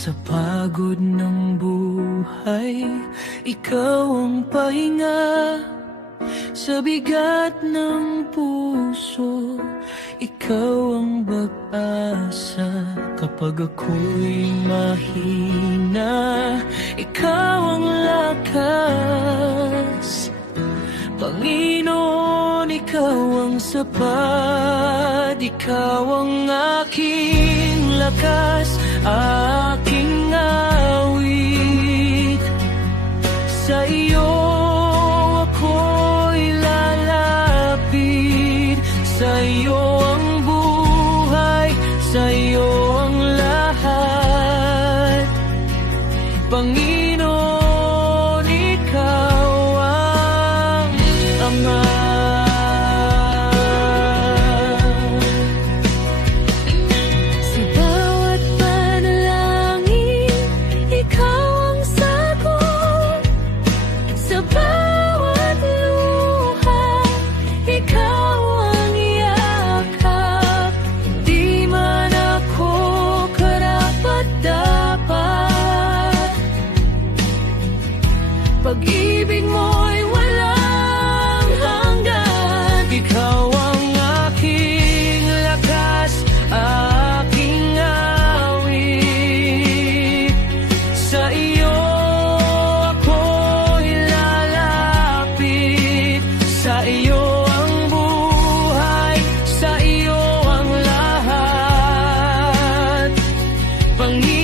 Sa pagod ng buhay, ikaw ang pahinga. Sa bigat ng puso, ikaw ang pag-asa. Kapag ako'y mahina, ikaw ang lakas. Panginoon, ikaw ang sapat. Ikaw ang aking lakas, aking awit. Sa iyo ako'y lalapit. Sa iyo ang buhay, sa iyo ang lahat. Panginoon, ikaw ang Ama. Sa bawat panalangin, ikaw ang sagot. Sa bawat luha, ikaw ang yakap. Di man ako karapat-dapat, pag-ibig mo'y walang hanggan. Ikaw ang aking lakas, aking awit. Sa iyo ako'y lalapit. Sa iyo ang buhay, sa iyo ang lahat. Panginoon,